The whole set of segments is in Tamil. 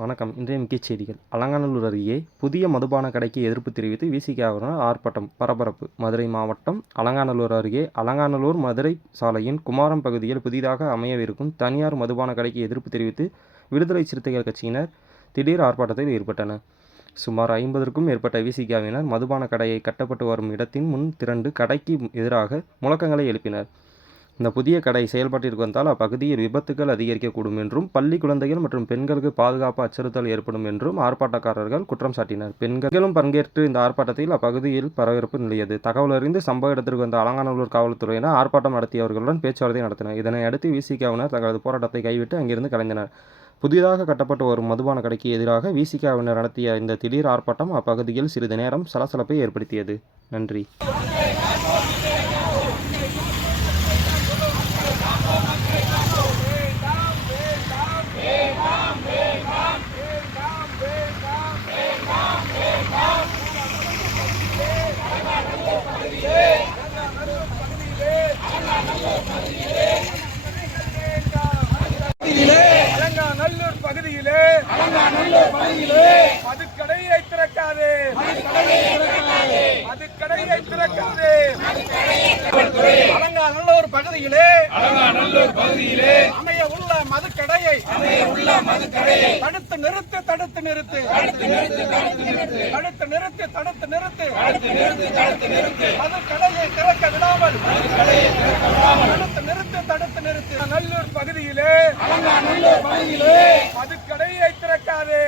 வணக்கம். இன்றைய முக்கிய செய்திகள். அலங்காநல்லூர் அருகே புதிய மதுபான கடைக்கு எதிர்ப்பு தெரிவித்து விசிகாவினர் ஆர்ப்பாட்டம் பரபரப்பு. மதுரை மாவட்டம் அலங்காநல்லூர் அருகே அலங்காநல்லூர் மதுரை சாலையின் குமாரம் பகுதியில் புதிதாக அமையவிருக்கும் தனியார் மதுபான கடைக்கு எதிர்ப்பு தெரிவித்து விடுதலை சிறுத்தைகள் கட்சியினர் திடீர் ஆர்ப்பாட்டத்தில் ஈடுபட்டனர். சுமார் ஐம்பதற்கும் மேற்பட்ட விசிகாவினர் மதுபான கடையை கட்டப்பட்டு வரும் இடத்தின் முன் திரண்டு கடைக்கு எதிராக முழக்கங்களை எழுப்பினர். இந்த புதிய கடை செயல்பாட்டிற்கு வந்தால் அப்பகுதியில் விபத்துகள் அதிகரிக்கக்கூடும் என்றும் பள்ளி குழந்தைகள் மற்றும் பெண்களுக்கு பாதுகாப்பு அச்சுறுத்தல் ஏற்படும் என்றும் ஆர்ப்பாட்டக்காரர்கள் குற்றம் சாட்டினர். பெண்களும் பங்கேற்று இந்த ஆர்ப்பாட்டத்தில் அப்பகுதியில் பரபரப்பு நிலையது தகவல் அறிந்து சம்பவ இடத்திற்கு வந்த அலங்காநல்லூர் காவல்துறையினர் ஆர்ப்பாட்டம் நடத்தியவர்களுடன் பேச்சுவார்த்தை நடத்தினர். இதனை அடுத்து விசிகாவினர் தங்களது போராட்டத்தை கைவிட்டு அங்கிருந்து கலைந்தனர். புதிதாக கட்டப்பட்டு வரும் மதுபான கடைக்கு எதிராக விசிகாவினர் நடத்திய இந்த திடீர் ஆர்ப்பாட்டம் அப்பகுதியில் சிறிது நேரம் சலசலப்பை ஏற்படுத்தியது. நன்றி. அலங்காநல்லூர் பகுதியிலே அலங்காநல்லூர் பகுதியிலே மதுக்கடையை திறக்காது. மதுக்கடையை திறக்காது. அலங்காநல்லூர் பகுதியிலே அலங்காநல்லூர் பகுதியிலே. அமைய உள்ள மதுக்கடையை அமைய உள்ள மதுக்கடையை. தடுத்து நிறுத்து தடுத்து நிறுத்து. தடுத்து நிறுத்து தடுத்து நிறுத்து. தடுத்து நிறுத்து தடுத்து நிறுத்து. தடுத்து நிறுத்து தடுத்து நிறுத்து. மதுக்கடையை திறக்க விடாமல். மதுக்கடையை திறக்க விடாமல். தடுத்து நிறுத்து தடுத்து நிறுத்து. நல்லூர் பணியிலே மதுக்கடையை திறக்காதே.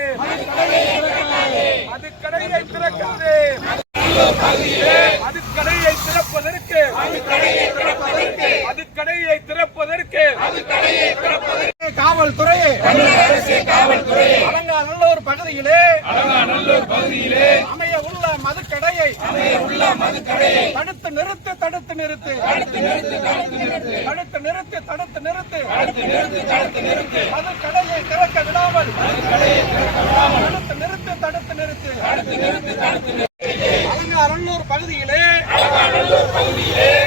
கடையை திறக்காதே. மதுக்கடையை திறப்பதற்கு கடையை திறப்பதற்கு கடையை திற மதுக்கடையை தடுத்து நிறுத்து தடுத்து நிறுத்து. தடுத்து நிறுத்து தடுத்து நிறுத்து. தடுத்து நிறுத்து தடுத்து நிறுத்து. தடுத்து நிறுத்து தடுத்து நிறுத்து. மதுக்கடையை திறக்க விடாமல். மதுக்கடையை திறக்க விடாமல். தடுத்து நிறுத்து தடுத்து நிறுத்து. தடுத்து நிறுத்து தடுத்து அலங்காநல்லூர் பகுதியிலே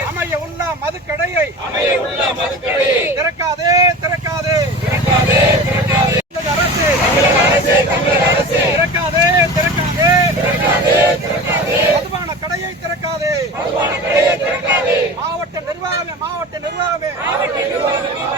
அமைய உள்ள மதுக்கடையை அமைய உள்ள மதுக்கடையை மாவட்ட நிர்வாகமே மாவட்ட நிர்வாகமே.